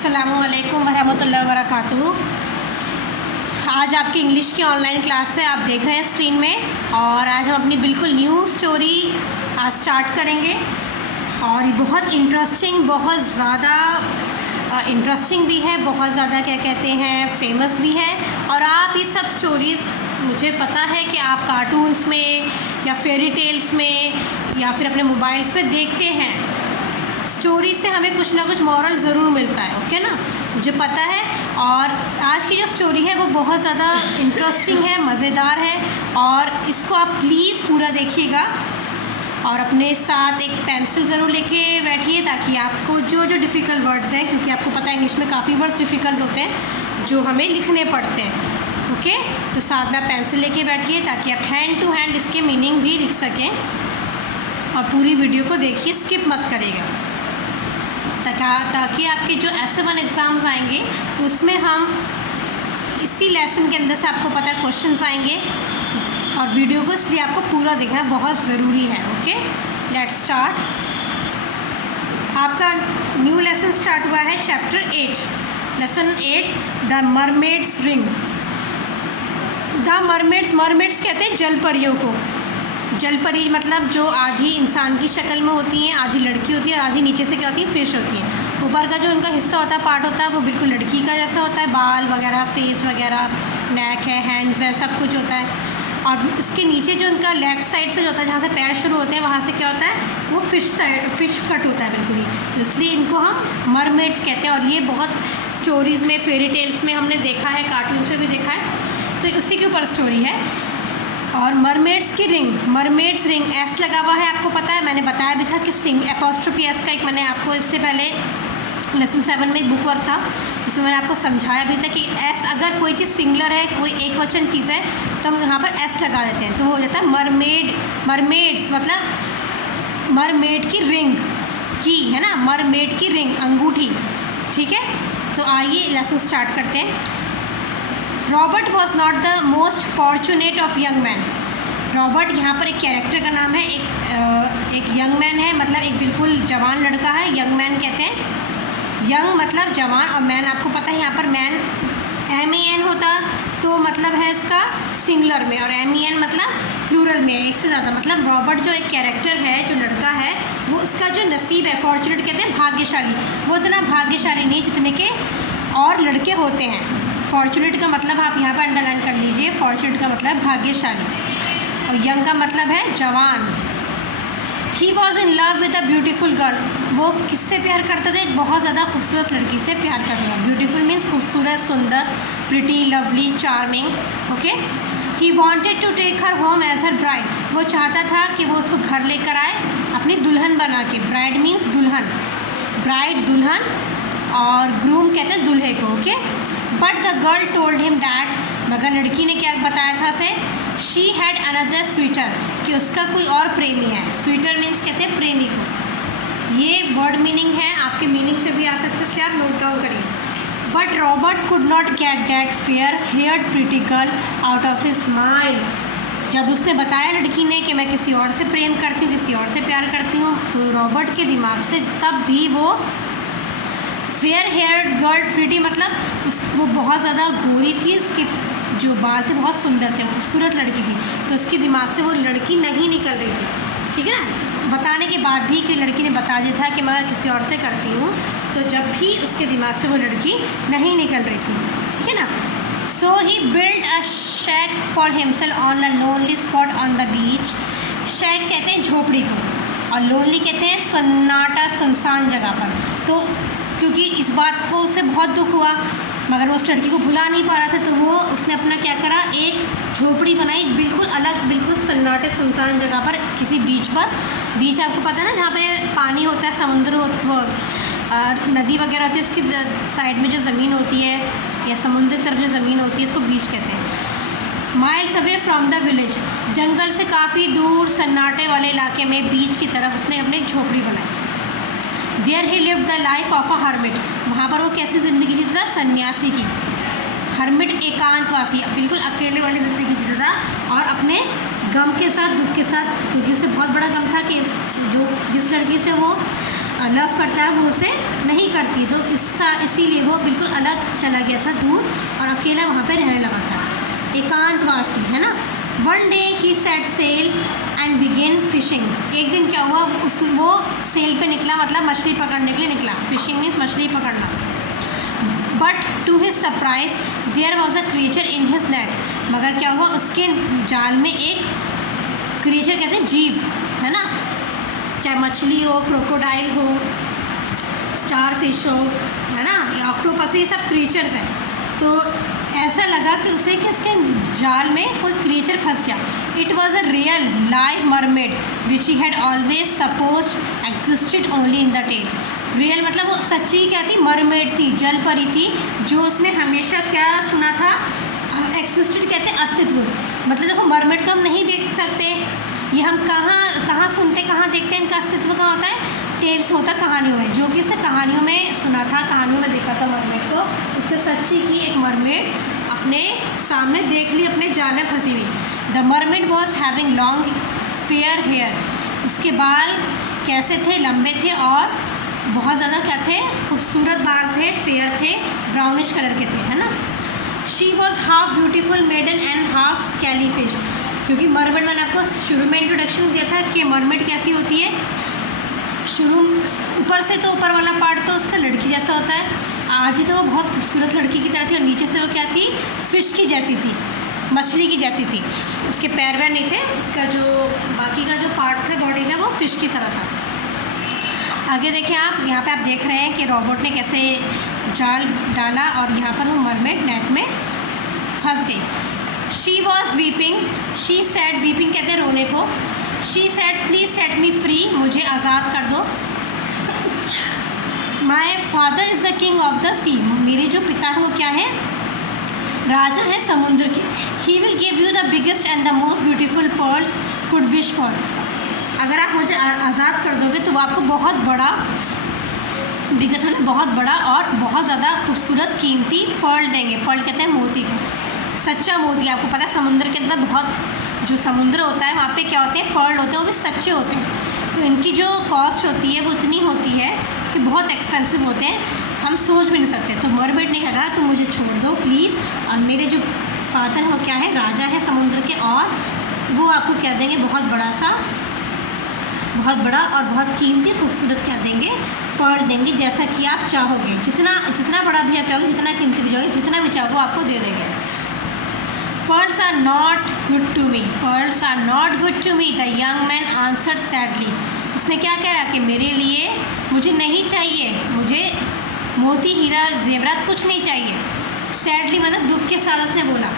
अस्सलामुअलैकुम वरहमतुल्लाहि वबरकातुहू। आज आपकी इंग्लिश की ऑनलाइन क्लास है, आप देख रहे हैं स्क्रीन में। और आज हम अपनी बिल्कुल न्यू स्टोरी आज स्टार्ट करेंगे और ये बहुत इंटरेस्टिंग, बहुत ज़्यादा इंटरेस्टिंग भी है, बहुत ज़्यादा क्या कहते हैं फेमस भी है। और आप ये सब स्टोरीज़, मुझे पता है कि आप कार्टून्स में या फेरी टेल्स में या फिर अपने मोबाइल्स में देखते हैं। स्टोरी से हमें कुछ ना कुछ मॉरल ज़रूर मिलता है, ओके ना, मुझे पता है। और आज की जो स्टोरी है वो बहुत ज़्यादा इंटरेस्टिंग है, मज़ेदार है और इसको आप प्लीज़ पूरा देखिएगा और अपने साथ एक पेंसिल ज़रूर लेके बैठिए ताकि आपको जो जो डिफ़िकल्ट वर्ड्स हैं, क्योंकि आपको पता है इंग्लिश में काफ़ी वर्ड्स डिफ़िकल्ट होते हैं जो हमें लिखने पड़ते हैं, ओके। तो साथ में आप पेंसिल लेके बैठिए ताकि आप हैंड टू हैंड इसके मीनिंग भी लिख सकें। और पूरी वीडियो को देखिए, स्किप मत करिएगा ताकि आपके जो S1 एग्ज़ाम्स आएंगे उसमें हम इसी लेसन के अंदर से, आपको पता है, क्वेश्चंस आएंगे। और वीडियो को इसलिए आपको पूरा देखना बहुत ज़रूरी है, ओके। Let's start. आपका न्यू लेसन स्टार्ट हुआ है chapter 8, lesson 8, the mermaids ring. The mermaids कहते हैं जल परियों को। जल परी मतलब जो आधी इंसान की शक्ल में होती हैं, आधी लड़की होती है और आधी नीचे से क्या होती है, फिश होती है। ऊपर का जो उनका हिस्सा होता है, पार्ट होता है, वो बिल्कुल लड़की का जैसा होता है, बाल वगैरह, फेस वगैरह, नेक है, हैंड्स है, सब कुछ होता है। और उसके नीचे जो उनका लेग साइड से जो होता है, जहाँ से पैर शुरू होते हैं, वहाँ से क्या होता है, वो फिश कट होता है बिल्कुल ही। तो इसलिए इनको हम मरमेड्स कहते हैं। और ये बहुत स्टोरीज़ में, फेरी टेल्स में हमने देखा है, कार्टून से भी देखा है, तो उसी के ऊपर स्टोरी है। और मरमेड्स की रिंग, मरमेड्स रिंग, एस लगा हुआ है, आपको पता है, मैंने बताया भी था कि सिंग एपोस्ट्रोफी एस का एक, मैंने आपको इससे पहले लेसन 7 में एक बुक वर्क था जिसमें मैंने आपको समझाया भी था कि एस, अगर कोई चीज़ सिंगुलर है, कोई एक वचन चीज़ है, तो हम यहाँ पर एस लगा देते हैं, तो हो जाता है मरमेड। मरमेड्स मतलब मरमेड की रिंग, की है ना, मरमेड की रिंग, अंगूठी, ठीक है। तो आइए लेसन स्टार्ट करते हैं। Robert was not the most fortunate of young man. Robert यहाँ पर एक कैरेक्टर का नाम है, एक यंग मैन है, मतलब एक बिल्कुल जवान लड़का है, यंग मैन कहते हैं। यंग मतलब जवान, और मैन आपको पता है यहाँ पर मैन MEN होता तो मतलब है इसका सिंगुलर में, और MEN मतलब प्लूरल में, एक से ज़्यादा। मतलब रॉबर्ट जो एक कैरेक्टर है, जो लड़का है, वो उसका जो नसीब है, फॉर्चुनेट कहते हैं भाग्यशाली, वो इतना भाग्यशाली नहीं जितने के और लड़के होते हैं। फॉर्चुनेट का मतलब आप यहाँ पर अंडरलाइन कर लीजिए, फॉर्चुनेट का मतलब भाग्यशाली, और यंग का मतलब है जवान। ही was in love with a beautiful girl. वो किससे प्यार करता था? एक बहुत ज़्यादा खूबसूरत लड़की से प्यार करता था। ब्यूटीफुल मीन्स खूबसूरत, सुंदर, pretty, lovely, charming, okay. He wanted to take her home as her bride. वो चाहता था कि वो उसको घर लेकर आए अपनी दुल्हन बना के। ब्राइड मीन्स दुल्हन, ब्राइड दुल्हन, और ग्रूम कहते हैं दूल्हे को, okay. But the girl told him that, मगर लड़की ने क्या बताया था उसे, शी हैड अनदर स्वीटर, कि उसका कोई और प्रेमी है। स्वीटर मीन्स कहते हैं प्रेमी को। ये वर्ड मीनिंग है, आपके मीनिंग से भी आ सकते हैं, इसलिए आप नोट डाउन करिए। But Robert could not get that fair heard pretty girl out of his mind. जब उसने बताया लड़की ने कि मैं किसी और से प्रेम करती हूँ, किसी और से प्यार करती हूँ, तो रॉबर्ट के दिमाग से तब भी वो फेयर हेयर्ड गर्ल, प्रिटी मतलब वो बहुत ज़्यादा गोरी थी, उसके जो बाल थे बहुत सुंदर थे, खूबसूरत लड़की थी, तो उसके दिमाग से वो लड़की नहीं निकल रही थी, ठीक है ना। बताने के बाद भी कि लड़की ने बता दिया था कि मैं किसी और से करती हूँ, तो जब भी उसके दिमाग से वो लड़की नहीं निकल रही थी, ठीक है ना। So he build a shack for himself on a lonely spot on the beach. Shack कहते हैं झोपड़ी को, और लोनली कहते हैं सन्नाटा, सुनसान जगह पर। तो क्योंकि इस बात को उसे बहुत दुख हुआ, मगर वो उस लड़की को भुला नहीं पा रहा था, तो वो उसने अपना क्या करा, एक झोपड़ी बनाई बिल्कुल अलग, बिल्कुल सन्नाटे सुनसान जगह पर, किसी बीच पर। बीच आपको पता है ना, जहाँ पे पानी होता है, समुद्र वो नदी वगैरह होती है, उसकी साइड में जो ज़मीन होती है, या समुद्र की तरफ जो ज़मीन होती है, उसको बीच कहते हैं। Miles away from the village, जंगल से काफ़ी दूर सन्नाटे वाले इलाके में बीच की तरफ उसने अपनी एक झोपड़ी बनाई। There he lived the life of a hermit, वहाँ पर वो कैसी ज़िंदगी जीता था, सन्यासी की। हर्मिट एकांतवासी, बिल्कुल अकेले वाली ज़िंदगी जीता था, और अपने गम के साथ, दुख के साथ, क्योंकि उसे बहुत बड़ा गम था कि जो जिस लड़की से वो लव करता है वो उसे नहीं करती, तो इसीलिए वो बिल्कुल अलग चला गया था दूर और अकेला वहाँ पे रहने लगा था, एकांतवासी, है ना। One day he set sail and began fishing. एक दिन क्या हुआ, वो सेल पे निकला, मतलब मछली पकड़ने के लिए निकला। फिशिंग मीन्स मछली पकड़ना। But to his surprise there was a creature in his net. मगर क्या हुआ, उसके जाल में एक क्रिएचर, कहते हैं जीव, है ना, चाहे मछली हो, क्रोकोडाइल हो, स्टार फिश हो, है ना, या ऑक्टोपस, ये सब क्रिएचर्स हैं। तो ऐसा लगा कि उसे कि उसके जाल में कोई क्रिएचर फंस गया। It was a real live mermaid which he had always suppose existed only in the tales. Real मतलब वो सच्ची क्या थी, मरमेड थी, जल परी थी, जो उसने हमेशा क्या सुना था, एक्सिस्टेड कहते हैं अस्तित्व। मतलब देखो मरमेड तो हम नहीं देख सकते, ये हम कहाँ सुनते, कहाँ देखते हैं, इनका अस्तित्व कहाँ होता है, टेल्स होता है कहानियों में। जो कि उसने कहानियों में सुना था, कहानियों में देखा था मरमेड को, उसने सच्ची की एक मरमेड अपने सामने देख ली, अपने जाल में फंसी हुई। The mermaid was having long fair hair. उसके बाल कैसे थे, लंबे थे और बहुत ज़्यादा क्या थे, खूबसूरत बाल थे, फेयर थे, ब्राउनिश कलर के थे, है ना। She was half beautiful maiden and half scaly fish. क्योंकि मरमेड मैंने आपको शुरू में इंट्रोडक्शन दिया था कि मरमेड कैसी होती है, शुरू ऊपर से तो ऊपर वाला पार्ट तो उसका लड़की जैसा होता है, आधी तो वो बहुत खूबसूरत लड़की की तरह थी और नीचे से वो क्या थी, फिश की जैसी थी, मछली की जैसी थी। उसके पैर वैर नहीं थे, उसका जो बाकी का जो पार्ट था बॉडी का वो फिश की तरह था। आगे देखें आप, यहाँ पे आप देख रहे हैं कि रॉबर्ट ने कैसे जाल डाला और यहाँ पर वो मरमेड नेट में फंस गई। She was weeping, she said, weeping कहते हैं रोने को। She said please set me free, मुझे आज़ाद कर दो। My father is the king of the sea, मेरे जो पिता है वो क्या है, राजा है समुद्र के। He will give you the biggest and the most beautiful pearls could wish for. अगर आप मुझे आज़ाद कर दोगे तो वो आपको बहुत बड़ा, बिगेस्ट मतलब बहुत बड़ा और बहुत ज़्यादा खूबसूरत कीमती पर्ल देंगे। पर्ल कहते हैं मोती को, सच्चा मोती। आपको पता है समुद्र के अंदर बहुत, जो समुद्र होता है वहाँ पे क्या होते हैं, पर्ल होते हैं, वो भी सच्चे होते हैं। तो इनकी जो कॉस्ट होती है वो इतनी होती है कि बहुत एक्सपेंसिव होते हैं, हम सोच भी नहीं सकते। तो मरमेड ने कहा तो मुझे छोड़ दो प्लीज़, और मेरे जो फादर हैं वो क्या है, राजा है समुद्र के, और वो आपको क्या देंगे, बहुत बड़ा और बहुत कीमती खूबसूरत क्या देंगे, पर्ल देंगे, जैसा कि आप चाहोगे। जितना बड़ा भी आप चाहोगे, जितना कीमती भी चाहोगे, जितना भी चाहोगे आपको दे देंगे। Pearls are not good to me. Pearls are not good to me. The young man answered sadly. उसने क्या कह रहा कि मेरे लिए, मुझे नहीं चाहिए, मुझे मोती हीरा जेवरात कुछ नहीं चाहिए। Sadly मतलब दुख के साथ उसने बोला।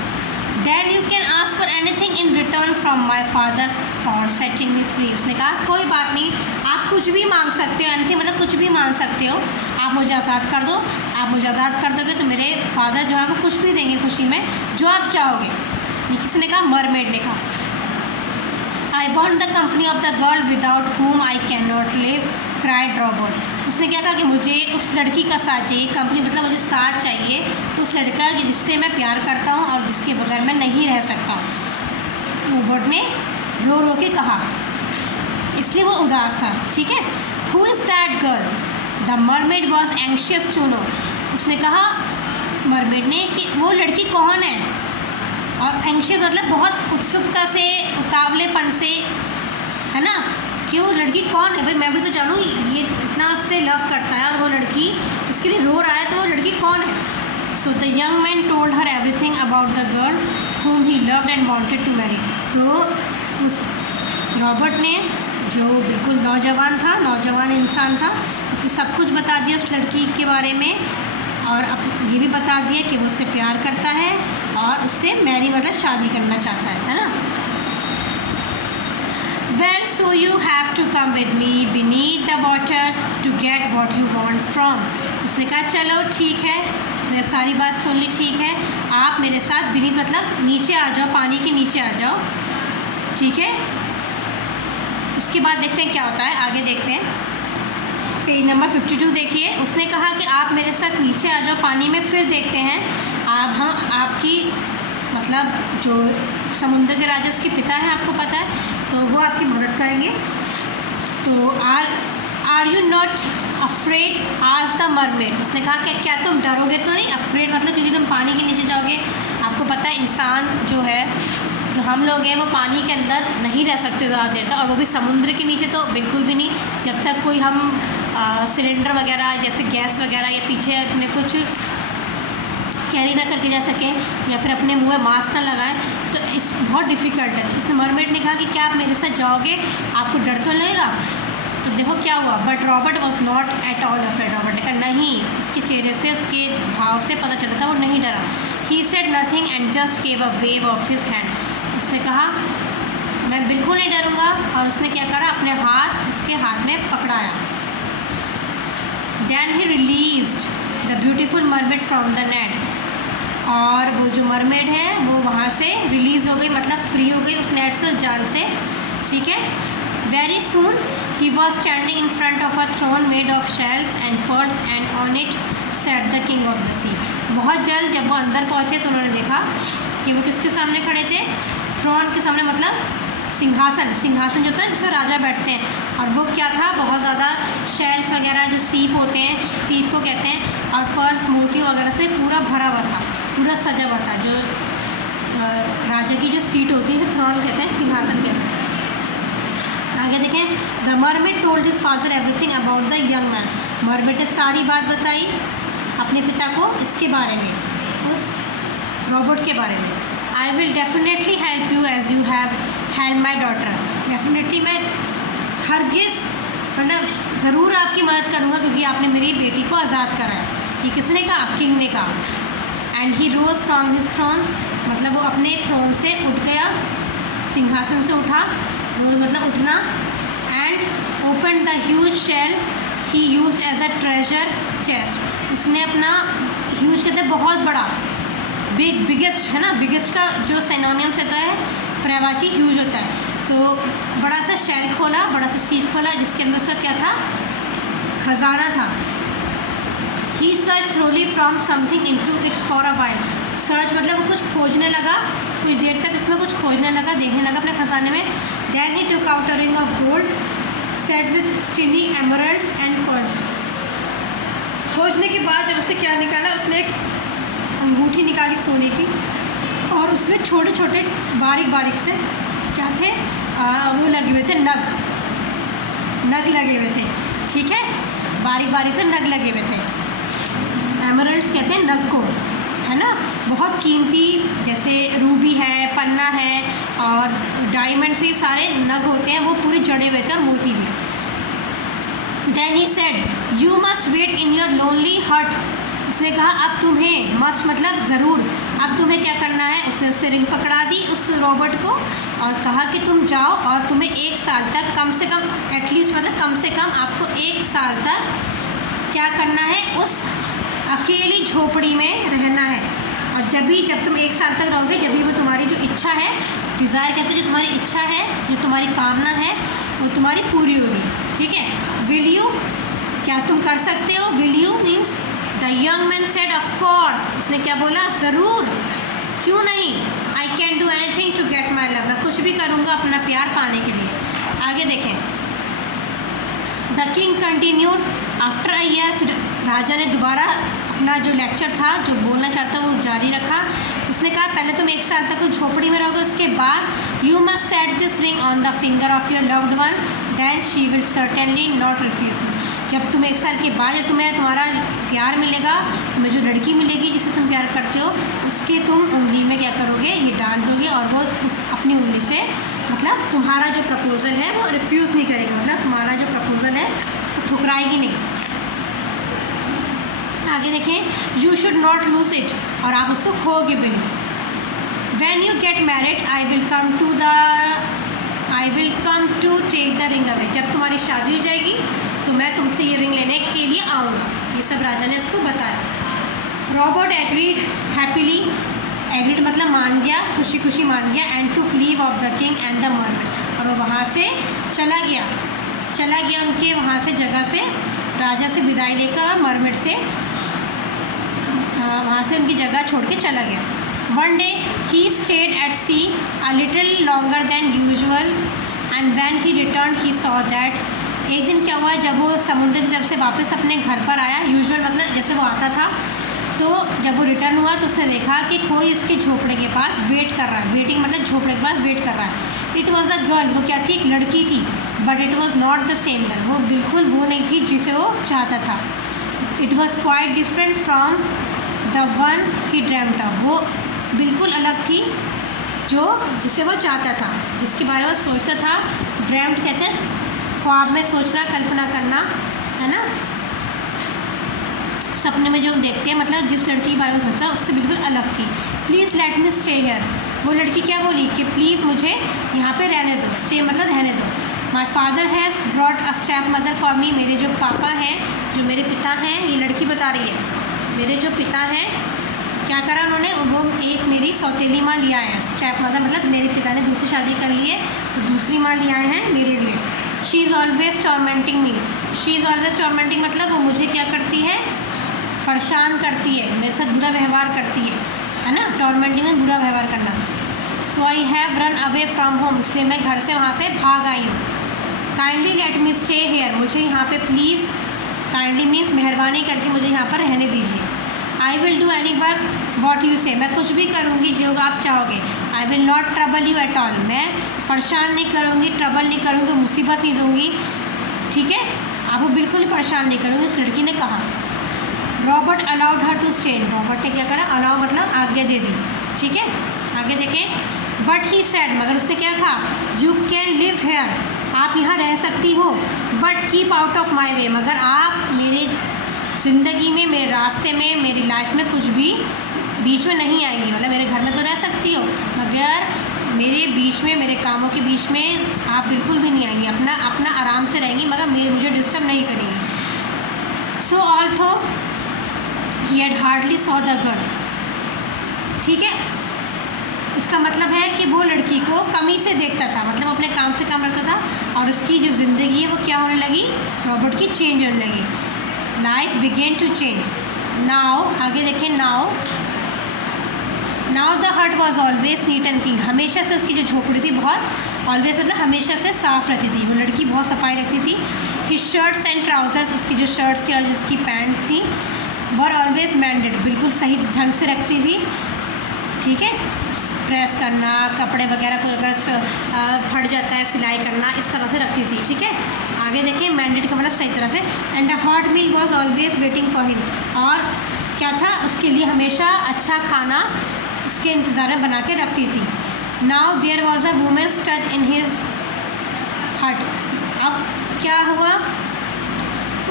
Then you can ask for anything in return from my father for setting me free. उसने कहा कोई बात नहीं, आप कुछ भी मांग सकते हो, anything मतलब कुछ भी मांग सकते हो, आप मुझे आज़ाद कर दो। आप मुझे आज़ाद कर दोगे तो मेरे फादर जो है वो कुछ भी देंगे खुशी में, जो आप चाहोगे। ये किसने कहा, मरमेड ने कहा। I want the company of the girl without whom I can not live, cried Robert. उसने क्या कहा कि मुझे उस लड़की का साथ चाहिए, कंपनी मतलब मुझे साथ चाहिए उस लड़का जिससे मैं प्यार करता हूँ और जिसके बगैर मैं नहीं रह सकता हूँ। रॉबर्ट ने रो रो के कहा, इसलिए वो उदास था, ठीक है। Who is that girl, the mermaid was anxious to know. उसने कहा मरमेड ने कि वो लड़की कौन है, और एंशियस मतलब बहुत उत्सुकता से, उतावलेपन से, है ना, कि वो लड़की कौन है, भाई मैं भी तो जानूँ, ये इतना उससे लव करता है और वो लड़की उसके लिए रो रहा है, तो वो लड़की कौन है। So the young man told her everything about the girl whom he loved and wanted to marry. तो उस रॉबर्ट ने, जो बिल्कुल नौजवान इंसान था, उसे सब कुछ बता दिया उस लड़की के बारे में, और अब ये भी बता दिया कि वो उससे प्यार करता है और उससे मैरी मतलब शादी करना चाहता है ना। Well, so you have to come with me beneath the water to get what you want from. उसने कहा चलो ठीक है, मैंने सारी बात सुन ली, ठीक है, आप मेरे साथ beneath मतलब नीचे आ जाओ, पानी के नीचे आ जाओ, ठीक है। उसके बाद देखते हैं क्या होता है, आगे देखते हैं। पेज नंबर 52 देखिए। उसने कहा कि आप मेरे साथ नीचे आ जाओ पानी में, फिर देखते हैं हम आपकी मतलब जो समुद्र के राजा उसके पिता हैं, आपको पता है, तो वो आपकी मदद करेंगे। तो आर यू नॉट अफ्रेड आज द मरमेड, उसने कहा कि क्या तुम डरोगे तो नहीं। अफ्रेड मतलब क्योंकि तुम पानी के नीचे जाओगे, आपको पता है इंसान जो है, जो हम लोग हैं वो पानी के अंदर नहीं रह सकते ज़्यादा देर तक, और वो भी समुद्र के नीचे तो बिल्कुल भी नहीं, जब तक कोई हम सिलेंडर वगैरह जैसे गैस वगैरह या पीछे अपने कुछ कैरी ना करके जा सकें या फिर अपने मुँह में मास्क ना लगाएं, तो इस बहुत डिफ़िकल्ट है। तो इसने मरमेड ने कहा कि क्या आप मेरे साथ जाओगे, आपको डर तो लगेगा। तो देखो क्या हुआ, but Robert was not at all afraid. Robert ने कहा नहीं, उसके चेहरे से, उसके भाव से पता चलता था वो नहीं डरा। He said nothing and just gave a wave of his hand. उसने कहा मैं बिल्कुल नहीं डरूंगा, और उसने क्या करा, अपने हाथ उसके हाथ में पकड़ाया। Then he released the beautiful mermaid from the net, और वो जो मरमेड है वो वहाँ से रिलीज़ हो गई, मतलब फ्री हो गई उस नेट से, जाल से, ठीक है। Very soon he was standing in front of a throne made of shells and pearls and on it sat the king of the sea. बहुत जल्द जब वो अंदर पहुँचे तो उन्होंने देखा कि वो किसके सामने खड़े थे, थ्रोन के सामने, मतलब सिंहासन, सिंहासन जो होता है जिसमें राजा बैठते हैं, और वो क्या था, बहुत ज़्यादा शेल्स वगैरह जो सीप होते हैं, सीप को कहते हैं, और पर्ल्स मोतियों वगैरह से पूरा भरा हुआ था, पूरा सजा हुआ था। जो राजा की जो सीट होती है थ्रोन कहते हैं, सिंहासन कहते हैं। आगे देखें, the mermaid told his father everything about the young man. Mermaid ने सारी बात बताई अपने पिता को इसके बारे में, उस रॉबर्ट के बारे में। I will definitely help you as you have help my daughter. Definitely मैं हरगिज़, मतलब ज़रूर आपकी मदद करूँगा, क्योंकि आपने मेरी बेटी को आज़ाद करा है। ये किसने कहा, किंग ने कहा। And he rose from his throne, मतलब वो अपने थ्रोन से उठ गया, सिंहासन से उठा, रोज़ मतलब उठना। And open the huge shell he use as a treasure chest. उसने अपना, ह्यूज कहते हैं बहुत बड़ा, बिगेस्ट है ना, बिगेस्ट का जो सिनोनियम से तो है पर्यायवाची ह्यूज होता है, तो बड़ा सा शेल खोला, बड़ा सा सीप खोला, जिसके अंदर से क्या था, खजाना था। He search thoroughly from something into it for a while. Search मतलब वो कुछ खोजने लगा, कुछ देर तक इसमें कुछ खोजने लगा, देखने लगा अपने खजाने में। Then he took out a ring of gold set with tiny emeralds and pearls. खोजने के बाद जब उसे क्या निकाला, उसने एक अंगूठी निकाली सोने की, और उसमें छोटे छोटे बारीक बारीक से क्या थे, वो लगे हुए थे, नग लगे हुए थे, ठीक है, बारीक बारीक से नग लगे हुए थे। एमरल्ड्स कहते हैं नग को, है ना, बहुत कीमती, जैसे रूबी है, पन्ना है, और डायमंड से सारे नग होते हैं, वो पूरे जड़े हुए थे, और मोती भी। Then he said you must wait in your lonely hut. उसने कहा अब तुम्हें, मस्ट मतलब ज़रूर, अब तुम्हें क्या करना है। उसने उससे रिंग पकड़ा दी उस रॉबर्ट को, और कहा कि तुम जाओ, और तुम्हें 1 साल तक, कम से कम, एटलीस्ट मतलब कम से कम आपको 1 साल तक क्या करना है, उस अकेली झोपड़ी में रहना है। और जब तुम 1 साल तक रहोगे, जब भी वो तुम्हारी जो इच्छा है, डिज़ायर कहते हैं, जो तुम्हारी इच्छा है, जो तुम्हारी कामना है, वो तुम्हारी पूरी होगी, ठीक है। विल यू, क्या तुम कर सकते हो, will you means the young man said of course. उसने क्या बोला, ज़रूर, क्यों नहीं, I can do anything to get my love. मैं कुछ भी करूँगा अपना प्यार पाने के लिए। आगे देखें, the king continued after a year. फिर राजा ने दोबारा अपना जो लेक्चर था, जो बोलना चाहता वो जारी रखा। उसने कहा पहले तुम 1 साल तक उस झोपड़ी में रहोगे, उसके बाद you must set this ring on the finger of your loved one, then she will certainly not refuse you. जब तुम 1 साल के बाद, जब तुम्हें तुम्हारा प्यार मिलेगा, तुम्हें जो लड़की मिलेगी जिसे तुम प्यार करते हो, उसके तुम उंगली में क्या करोगे, ये डाल दोगे, और वो उस अपनी उंगली से, मतलब तुम्हारा जो प्रपोज़ल है वो रिफ्यूज़ नहीं करेगी, मतलब तुम्हारा जो प्रपोज़ल है वो ठुकराएगी नहीं। आगे देखें, you should not lose it, और आप उसको खोगे भी नहीं। When you get married I will come to take the ring away. जब तुम्हारी शादी हो जाएगी तो मैं तुमसे ये रिंग लेने के लिए आऊँगा। ये सब राजा ने उसको बताया। रॉबर्ट एग्रीड हैप्पीली, एग्रीड मतलब मान गया, खुशी खुशी मान गया। And took leave of the king and the mermaid, और वो वहाँ से चला गया उनके वहाँ से जगह से, राजा से विदाई लेकर, मरमेड से वहाँ से उनकी जगह छोड़ के चला गया। One day he stayed at sea a little longer than usual, and when he return he saw that एक दिन क्या हुआ, जब वो समुद्र की तरफ से वापस अपने घर पर आया, यूजुअल मतलब जैसे वो आता था, तो जब वो रिटर्न हुआ तो उसने देखा कि कोई उसके झोपड़े के पास वेट कर रहा है। वेटिंग मतलब झोपड़े के पास वेट कर रहा है। इट वॉज अ गर्ल, वो क्या थी, एक लड़की थी, but it was not the same girl, वो बिल्कुल वो नहीं थी जिसे वो चाहता था। It was quite different from the one he dreamed of, वो बिल्कुल अलग थी जो जिसे वो चाहता था, जिसके बारे में सोचता था। ड्रीम्ड कहते हैं ख्वाब में सोचना, कल्पना करना, है ना, सपने में जो देखते हैं, मतलब जिस लड़की के बारे में सोचता उससे बिल्कुल अलग थी। Please let me stay here, वो लड़की क्या बोली कि प्लीज़ मुझे यहाँ पे रहने दो, स्टे मतलब रहने दो। My father has brought a step mother for me, मेरे जो पापा हैं, जो मेरे पिता हैं, ये लड़की बता रही है, मेरे जो पिता हैं क्या करा उन्होंने, वो एक मेरी सौतेली माँ लिया है। स्टेप मदर मतलब मेरे पिता ने दूसरी शादी कर ली है, तो दूसरी माँ लिया है मेरे लिए। She is always tormenting me, she is always tormenting मतलब वो मुझे क्या करती है, परेशान करती है, मेरे साथ बुरा व्यवहार करती है ना, टॉर्मेंटिंग में बुरा व्यवहार करना। So I have run away from home, इसलिए मैं घर से वहाँ से भाग आई हूँ। Kindly let me stay here, मुझे यहाँ पे प्लीज़, काइंडली मीन्स मेहरबानी करके मुझे यहाँ पर रहने दीजिए। I will do any work what you से, मैं कुछ भी करूँगी जो आप चाहोगे। I will not trouble you at all, मैं परेशान नहीं करूँगी, ट्रबल नहीं करूँगी, मुसीबत नहीं दूँगी, ठीक है, आपको बिल्कुल परेशान नहीं करूँगी, उस लड़की ने कहा। Robert allowed her to stay, Robert ने क्या करा, अलाउ मतलब आज्ञा दे दी, ठीक है, आगे देखें। बट ही सेड, मगर उसने क्या कहा, यू कैन लिव हेयर, आप यहाँ रह सकती हो, but keep out of my way, मगर आप मेरे ज़िंदगी में, मेरे रास्ते में, मेरी लाइफ में कुछ भी बीच में नहीं आएंगी, मतलब मेरे घर में तो रह सकती हो, मगर मेरे बीच में, मेरे कामों के बीच में आप बिल्कुल भी नहीं आएंगी, अपना अपना आराम से रहेंगी, मगर मुझे डिस्टर्ब नहीं करेंगी। So although he had hardly saw the girl, ठीक है, इसका मतलब है कि वो लड़की को कमी से देखता था, मतलब अपने काम से काम रखता था, और उसकी जो ज़िंदगी है वो क्या होने लगी, रॉबर्ट की चेंज होने लगी। Life began to change now, आगे देखें, now the hut was always neat and clean, हमेशा से उसकी जो झोपड़ी थी बहुत ऑलवेज मतलब हमेशा से साफ़ रहती थी, वो लड़की बहुत सफाई रखती थी। हिज शर्ट्स एंड ट्राउजर्स, उसकी जो शर्ट्स थी और जिसकी पैंट थी, वर ऑलवेज मैंडेड, बिल्कुल सही ढंग से रखती थी, ठीक है, प्रेस करना, कपड़े वगैरह को अगर फट जाता है सिलाई करना, इस तरह से रखती थी, ठीक है। आगे देखें, मैंडेड का मतलब सही तरह से। And a hot meal was always waiting for him, और क्या था, उसके लिए हमेशा अच्छा खाना उसके इंतज़ार में बना के रखती थी। Now there was a woman's touch in his hut, अब क्या हुआ,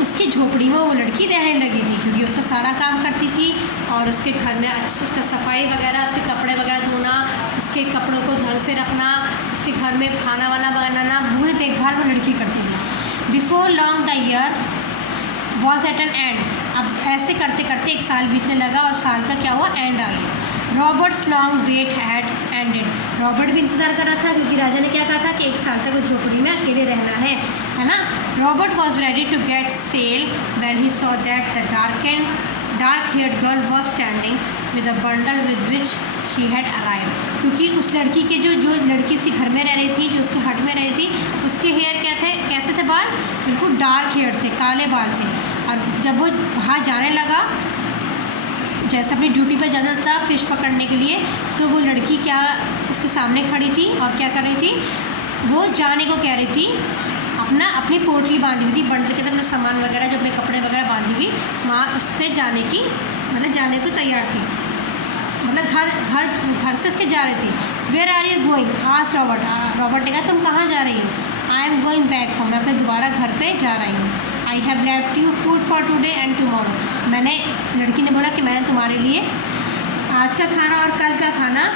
उसकी झोपड़ी में वो लड़की रहने लगी थी, क्योंकि उसका सारा काम करती थी और उसके घर में अच्छी उसका सफाई वगैरह, उसके कपड़े वगैरह धोना, उसके कपड़ों को ढंग से रखना, उसके घर में खाना वाना बनाना, पूरी देखभाल वो लड़की करती थी। Before long the year was at an end, अब ऐसे करते करते एक साल बीतने लगा और साल का क्या हुआ, एंड आ गया। Robert's long wait had ended, Robert भी इंतज़ार कर रहा था, क्योंकि राजा ने क्या कहा था कि एक साल तक वो झोपड़ी में अकेले रहना है ना। Robert was ready to get sail when he saw that the dark haired girl was standing with a bundle with which she had arrived, क्योंकि उस लड़की के जो लड़की उसी घर में रह रही थी, जो उसके हट में रही थी, उसके हेयर क्या थे, कैसे थे बाल, बिल्कुल डार्क हेयर थे, काले बाल थे। और जब वो वहाँ जाने लगा, जैसे अपनी ड्यूटी पर जाता था फ़िश पकड़ने के लिए, तो वो लड़की क्या उसके सामने खड़ी थी और क्या कर रही थी, वो जाने को कह रही थी, अपनी पोटली बांधी हुई थी, बंडल के अंदर सामान वगैरह जो अपने कपड़े वगैरह बांधी हुई, वहाँ उससे जाने की मतलब जाने को तैयार थी, मतलब घर से उसके जा रही थी। वेयर आर यू गोइंग, आज रॉबर्ट ने कहा तुम कहाँ जा रही हो। I am going back home, मैं अपने दोबारा घर पे जा रही हूँ। I have left you food for today and tomorrow, मैंने, लड़की ने बोला कि मैंने तुम्हारे लिए आज का खाना और कल का खाना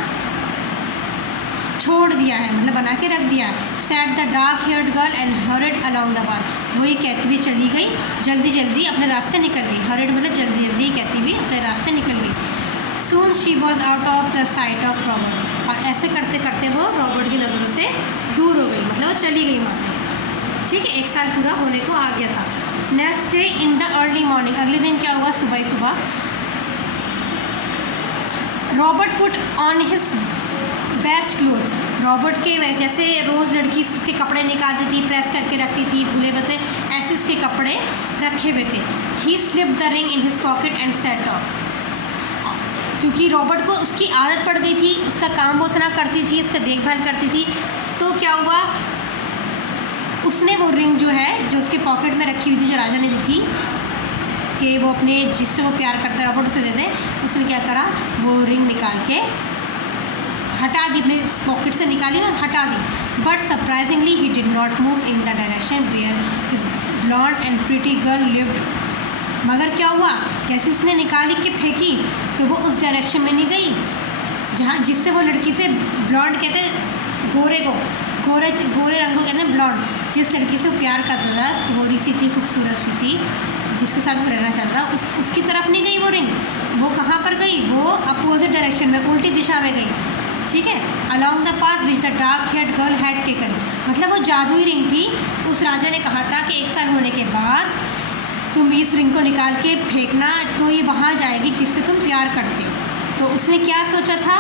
छोड़ दिया है, मतलब बना के रख दिया है। Sat the dark haired girl and hurried along the path, वही कहती हुई चली गई, जल्दी जल्दी अपने रास्ते निकल गई, हरिड मतलब जल्दी जल्दी कहती हुई अपने रास्ते निकल गई। Soon she was out of the sight of Robert, और ऐसे करते करते वो रॉबर्ट की नज़रों से दूर हो गई, मतलब वो चली गई वहाँ से, ठीक है, एक साल पूरा होने को आ गया था। Next day in the early morning, अगले दिन क्या हुआ, सुबह सुबह Robert put on his best clothes, Robert के जैसे रोज़ लड़की उसके कपड़े निकालती थी, प्रेस करके रखती थी धुले हुए थे, ऐसे उसके कपड़े रखे हुए थे। ही slipped the ring in his pocket and set of. क्योंकि रॉबर्ट को उसकी आदत पड़ गई थी, उसका काम वो इतना करती थी, उसका देखभाल करती थी, तो क्या हुआ, उसने वो रिंग जो है जो उसके पॉकेट में रखी हुई थी, जो राजा ने दी थी कि वो अपने जिससे वो प्यार करता है रॉबर्ट उसे दे दे, उसने क्या करा, वो रिंग निकाल के हटा दी, अपने पॉकेट से निकाली और हटा दी। But surprisingly he did not move in the direction where his blonde and pretty girl lived. मगर क्या हुआ, जैसे उसने निकाली के फेंकी तो वो उस डायरेक्शन में नहीं गई जहाँ जिससे वो लड़की से, ब्लॉन्ड कहते हैं गोरे को, गोरे रंग को कहते हैं ब्लॉन्ड, जिस लड़की से वो प्यार करता था, गोरी सी थी, खूबसूरत सी थी, जिसके साथ वो रहना चाहता था, उसकी तरफ नहीं गई वो रिंग। वो कहाँ पर गई, वो अपोजिट डायरेक्शन में, उल्टी दिशा में गई। ठीक है, along the path which the dark haired girl had taken. मतलब वो जादुई रिंग थी। उस राजा ने कहा था कि 1 साल होने के बाद तुम इस रिंग को निकाल के फेंकना, तो ये वहाँ जाएगी जिससे तुम प्यार करते हो। तो उसने क्या सोचा था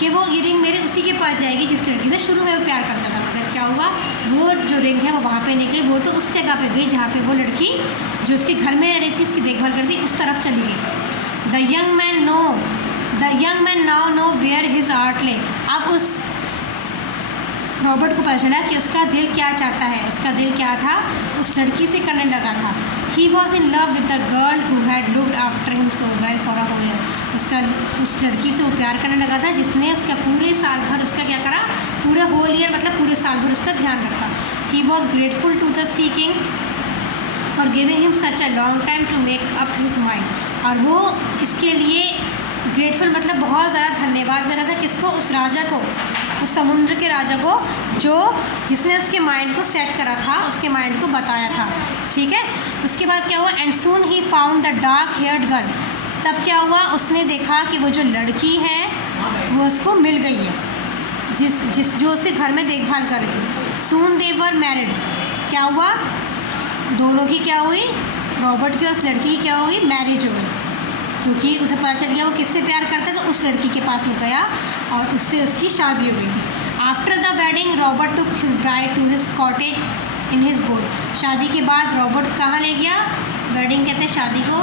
कि वो ये रिंग मेरे उसी के पास जाएगी जिस लड़की से शुरू में वो प्यार करता था। मगर क्या हुआ, वो जो रिंग है वो वहाँ पे नहीं गई, वो तो उस जगह पे गई जहाँ पे वो लड़की जो उसके घर में रह रही थी, उसकी देखभाल करती, उस तरफ चली गई। The young man now know where his heart lay. अब उस रॉबर्ट को पता चला कि उसका दिल क्या चाहता है। उसका दिल क्या था, उस लड़की से करने लगा था। He was in love with the girl who had looked after him so well for a whole year. उस लड़की से वो प्यार करने लगा था जिसने उसका पूरे साल भर उसका क्या करा, पूरा होल ईयर मतलब पूरे साल भर उसका ध्यान रखा। He was grateful to the sea king for giving him such a long time to make up his mind. और वो इसके लिए ग्रेटफुल मतलब बहुत ज़्यादा धन्यवाद दे रहा था, किसको, उस राजा को, उस समुद्र के राजा को, जिसने उसके माइंड को सेट करा था, उसके माइंड को बताया था। ठीक है, उसके बाद क्या हुआ, and soon he found the dark haired girl. तब क्या हुआ, उसने देखा कि वो जो लड़की है वो उसको मिल गई है, जो उसके घर में देखभाल कर रही थी। सून दे वर मैरिड। क्या हुआ, दोनों की क्या हुई, रॉबर्ट की और उस लड़की की क्या हुई, मैरिज हो गई। क्योंकि उसे पता चल गया वो किससे प्यार करता है, तो उस लड़की के पास वो गया और उससे उसकी शादी हो गई थी। After the wedding Robert took his bride to his cottage in his boat. शादी के बाद रॉबर्ट कहाँ ले गया, वेडिंग कहते हैं शादी को,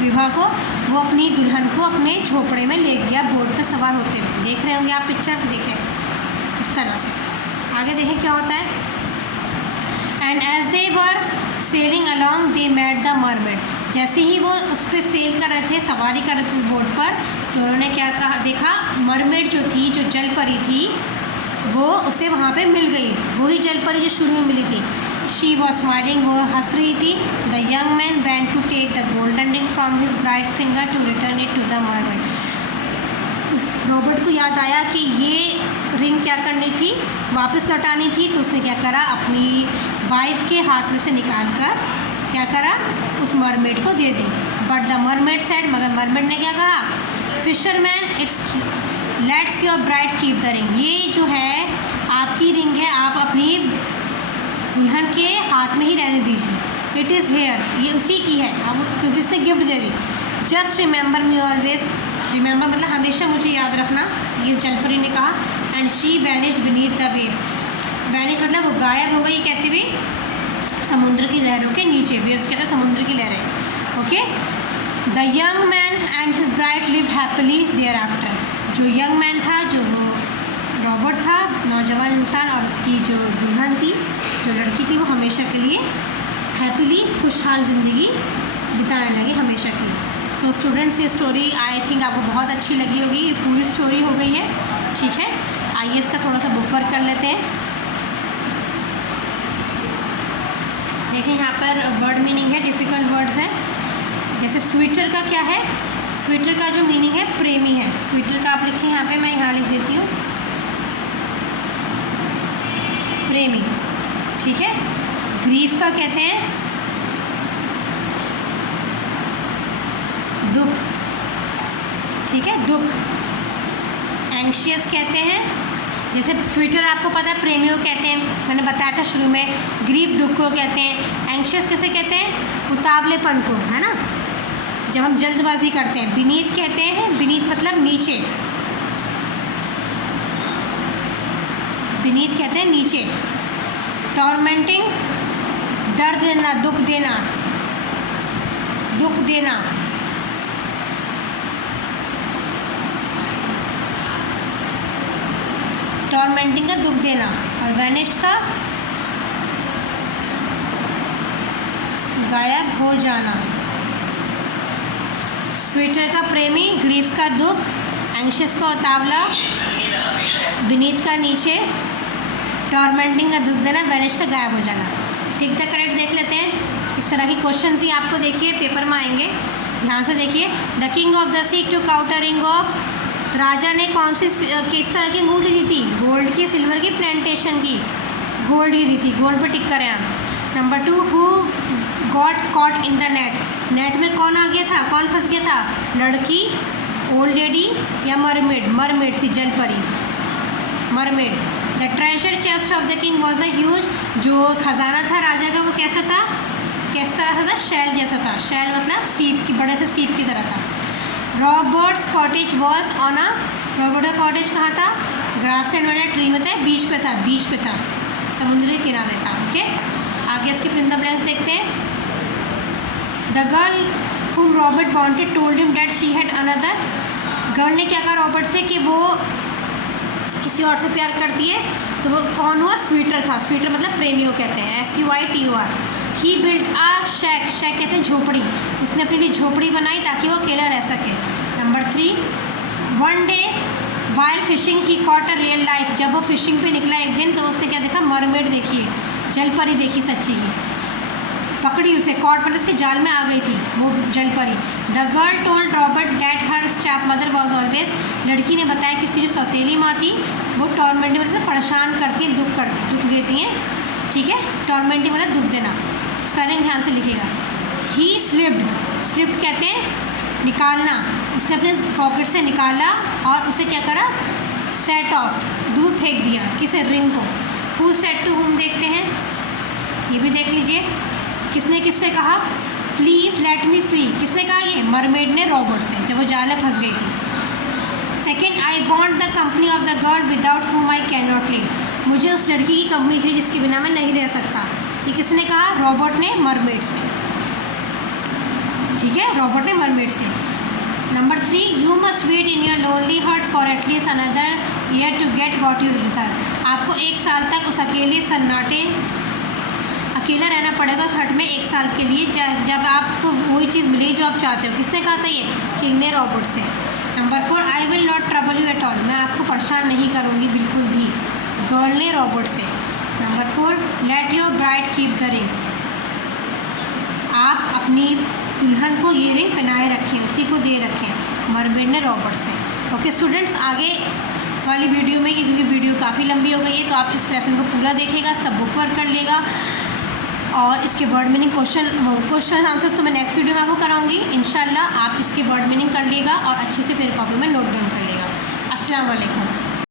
विवाह को, वो अपनी दुल्हन को अपने झोपड़े में ले गया, बोट पे सवार होते हुए। देख रहे होंगे आप पिक्चर, देखें इस तरह से, आगे देखें क्या होता है। And as they were sailing along they met the mermaid. जैसे ही वो उस पर सेल कर रहे थे, सवारी कर रहे थे उस बोट पर, तो उन्होंने क्या कहा, देखा मरमेड जो थी, जो जल परी थी, वो उसे वहाँ पे मिल गई, वही जल परी जो शुरू में मिली थी। शी वॉज स्माइलिंग, वो हंस रही थी। The young man went to take the golden ring from his bride's finger to return it to the mermaid. उस रॉबर्ट को याद आया कि ये रिंग क्या करनी थी, वापस लौटानी थी, तो उसने क्या करा, अपनी वाइफ के हाथ में से निकाल कर क्या करा, उस मरमेड को दे दी। बट द मरमेड सेड, मगर मरमेड ने क्या कहा, fisherman it's let's your bride keep the ring. ये जो है आपकी रिंग है, आप अपनी दुल्हन के हाथ में ही रहने दीजिए। इट इज़ हेयर्स, ये उसी की है, अब क्योंकि उसने गिफ्ट दे दी। Just remember me always, remember मतलब हमेशा मुझे याद रखना, ये जलपरी ने कहा। And she vanished beneath the waves. Vanish मतलब वो गायब हो गई कहते हुए समुद्र की लहरों के नीचे। वेव्स कहते हैं समुद्र की लहरें। Okay, the young man and his bride live happily there after. जो यंग मैन था, जो वो रॉबर्ट था, नौजवान इंसान, और उसकी जो दुल्हन थी, जो लड़की थी, वो हमेशा के लिए हैप्पीली खुशहाल ज़िंदगी बिताने लगे, हमेशा के लिए। सो स्टूडेंट्स, ये स्टोरी आई थिंक आपको बहुत अच्छी लगी होगी। ये पूरी स्टोरी हो गई है, ठीक है। आइए इसका थोड़ा सा बुक वर्क कर लेते हैं। देखें यहाँ पर वर्ड मीनिंग है, डिफ़िकल्ट वर्ड्स हैं। जैसे स्वेटर का क्या है, स्वेटर का जो मीनिंग है प्रेमी है। स्वेटर का आप लिखें यहाँ पे, मैं यहाँ लिख देती हूँ प्रेमी, ठीक है। ग्रीफ का कहते हैं दुख, ठीक है, दुख। एंग्शियस कहते हैं, जैसे स्वेटर आपको पता है प्रेमियों कहते हैं, मैंने बताया था शुरू में। ग्रीफ दुख को कहते हैं। एंग्शियस कैसे कहते हैं, उतावलेपन को, है ना, जब हम जल्दबाजी करते हैं। बीनीथ कहते हैं, बीनीथ मतलब नीचे। बीनीथ कहते हैं नीचे। टॉर्मेंटिंग दर्द देना, दुख देना, दुख देना। टॉर्मेंटिंग का दुख देना। और वैनिश्ड का गायब हो जाना। स्वीटर का प्रेमी, ग्रीफ का दुख, एंशियस का उतावला, बीनीथ का नीचे, टॉर्मेंटिंग का दुख देना, वैनिश का गायब हो जाना। ठीक द करेक्ट देख लेते हैं। इस तरह की क्वेश्चन ही आपको देखिए पेपर में आएंगे, ध्यान से देखिए। The king of the sea took out a ring of, राजा ने कौन सी किस तरह की अंगूठी दी थी? गोल्ड की, सिल्वर की, प्लांटेशन की? गोल्ड की दी थी। गोल्ड पर टिक करें आप। Number 2, who got caught in the net, net में कौन आ गया था, कौन फंस गया था? लड़की, ओल्ड लेडी या मरमेड? मरमेड थी, जल परी, mermaid. The treasure chest of the king was a huge, जो खजाना था राजा का वो कैसा था, किस तरह था? शैल जैसा था। शैल मतलब सीप की, बड़े से सीप की तरह था। Roberts cottage was on a, Robert का कॉटेज कहाँ था? ग्रासलैंड वाले ट्री में था, बीच पे था, बीच पे था, समुद्र के किनारे था। ओके, आगे इसके फिर द ब्लैंक्स देखते हैं। The girl whom Robert wanted told him that she had another, girl ने क्या कहा रॉबर्ट से कि वो किसी और से प्यार करती है। तो वो कौन हुआ? स्वीटर था। स्वीटर मतलब प्रेमियों कहते हैं, SUITOR। ही बिल्ट अ शैक, शैक कहते हैं झोपड़ी। उसने अपने लिए झोपड़ी बनाई ताकि वो अकेला रह सके। Number 3, one day while fishing he caught a real life, जब वो फिशिंग पे निकला एक दिन तो उसने क्या देखा? मरमेड देखी, जल परी देखी सच्ची ही, पकड़ी उसे। कॉट मतलब उसके जाल में आ गई थी वो जल परी। The girl told Robert that her step mother was always, लड़की ने बताया कि इसकी जो सौतेली माँ थी वो टॉर्मेंटी मतलब से परेशान करती है, दुख देती हैं। ठीक है, टॉर्मेंटी मतलब दुख देना। स्पेलिंग ध्यान से लिखिएगा। ही स्लिप्ड, स्लिप्ड कहते हैं निकालना, उसने अपने पॉकेट से निकाला और उसे क्या करा? सेट ऑफ, दूर फेंक दिया। किसे? रिंग को। हु सेड टू हुम देखते हैं, ये भी देख लीजिए। किसने किससे कहा? प्लीज़ लेट मी फ्री, किसने कहा? ये मरमेड ने रॉबर्ट से, जब वो जाल में फंस गई थी। Second, I want the company of the girl without whom I can not live, मुझे उस लड़की की कंपनी चाहिए जिसके बिना मैं नहीं रह सकता। ये किसने कहा? रॉबर्ट ने मरमेड से। ठीक है, रॉबर्ट ने मरमेड से। Number 3, you must wait in your lonely heart for at least another year to get what you desire, आपको 1 साल तक उस अकेले सन्नाटे अकेला रहना पड़ेगा उस हट में 1 साल के लिए, जब आपको वही चीज़ मिलेगी जो आप चाहते हो। किसने कहा था? ये किंग ने रॉबर्ट से। Number 4, I will not trouble you at all, मैं आपको परेशान नहीं करूँगी बिल्कुल भी, गर्ल ने रॉबर्ट से। Number 4, let your bride keep the ring, आप अपनी दुल्हन को ये रिंग पहनाए रखें, उसी को दे रखें, मरमेड ने रॉबर्ट से। ओके स्टूडेंट्स, आगे वाली वीडियो में, क्योंकि वीडियो काफ़ी लंबी हो गई है, तो आप इस लेसन को पूरा देखेगा, इसका बुक वर्क कर लेगा और इसके वर्ड मीनिंग क्वेश्चन आंसर्स तो मैं नेक्स्ट वीडियो में आपको कराऊंगी इंशाल्लाह। आप इसके वर्ड मीनिंग कर लेगा और अच्छे से फिर कॉपी में नोट डाउन कर लेगा। अस्सलाम वालेकुम।